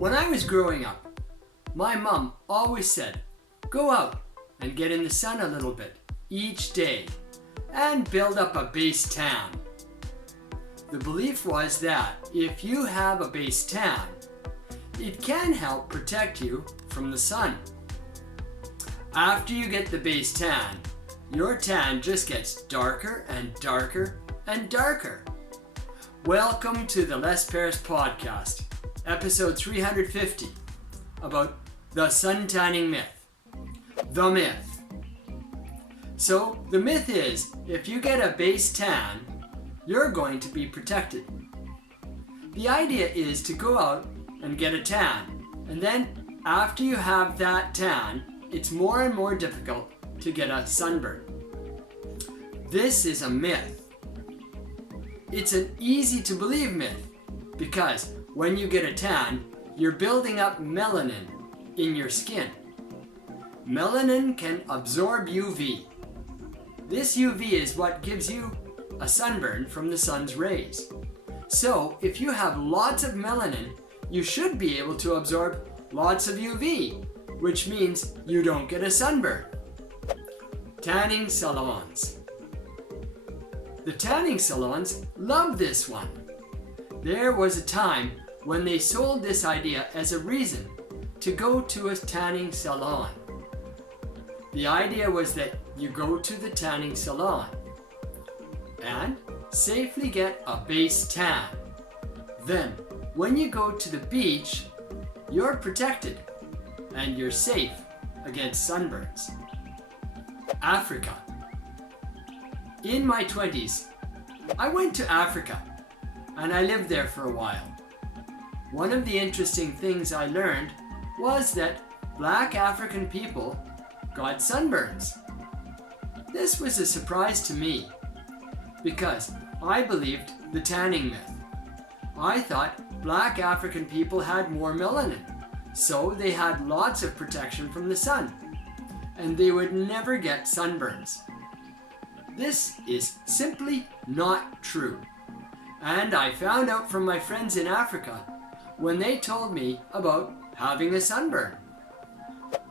When I was growing up, my mom always said, go out and get in the sun a little bit each day and build up a base tan. The belief was that if you have a base tan, it can help protect you from the sun. After you get the base tan, your tan just gets darker and darker and darker. Welcome to the Les Paris podcast, episode 350, about the sun tanning myth. The myth. So, the myth is, if you get a base tan, you're going to be protected. The idea is to go out and get a tan, and then after you have that tan, it's more and more difficult to get a sunburn. This is a myth. It's an easy to believe myth because when you get a tan, you're building up melanin in your skin. Melanin can absorb UV. This UV is what gives you a sunburn from the sun's rays. So if you have lots of melanin, you should be able to absorb lots of UV, which means you don't get a sunburn. Tanning salons. The tanning salons love this one. There was a time when they sold this idea as a reason to go to a tanning salon. The idea was that you go to the tanning salon and safely get a base tan. Then, when you go to the beach, you're protected and you're safe against sunburns. Africa. In my 20s, I went to Africa and I lived there for a while. One of the interesting things I learned was that black African people got sunburns. This was a surprise to me because I believed the tanning myth. I thought black African people had more melanin, so they had lots of protection from the sun, and they would never get sunburns. This is simply not true, and I found out from my friends in Africa when they told me about having a sunburn.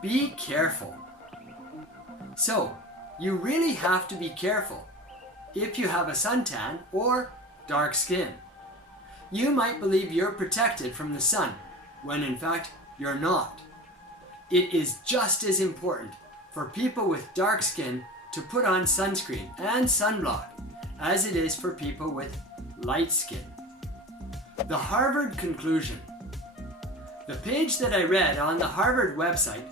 Be careful. So, you really have to be careful if you have a suntan or dark skin. You might believe you're protected from the sun when in fact you're not. It is just as important for people with dark skin to put on sunscreen and sunblock as it is for people with light skin. The Harvard conclusion. The page that I read on the Harvard website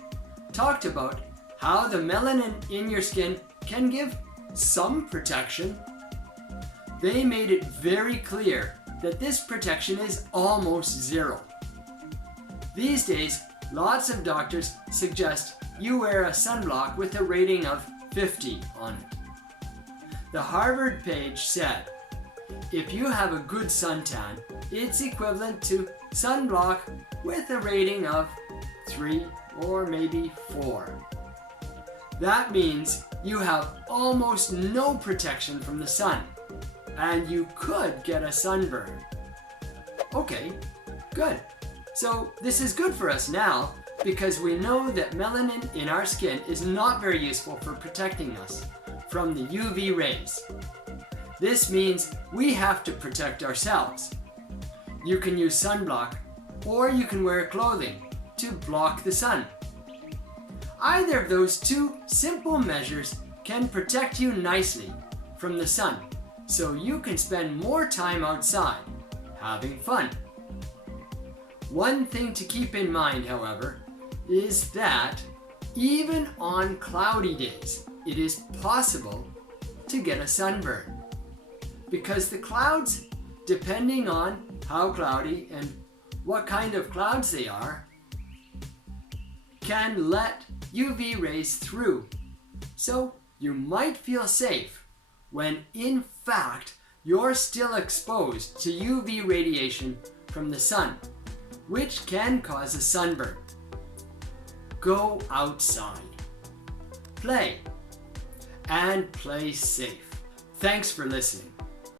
talked about how the melanin in your skin can give some protection. They made it very clear that this protection is almost zero. These days, lots of doctors suggest you wear a sunblock with a rating of 50 on it. The Harvard page said, if you have a good suntan, it's equivalent to sunblock with a rating of 3 or maybe 4. That means you have almost no protection from the sun, and you could get a sunburn. Okay, good. So this is good for us now because we know that melanin in our skin is not very useful for protecting us from the UV rays. This means we have to protect ourselves. You can use sunblock or you can wear clothing to block the sun. Either of those two simple measures can protect you nicely from the sun, so you can spend more time outside having fun. One thing to keep in mind, however, is that even on cloudy days, it is possible to get a sunburn. Because the clouds, depending on how cloudy and what kind of clouds they are, can let UV rays through. So you might feel safe when in fact you're still exposed to UV radiation from the sun, which can cause a sunburn. Go outside, play, and play safe. Thanks for listening.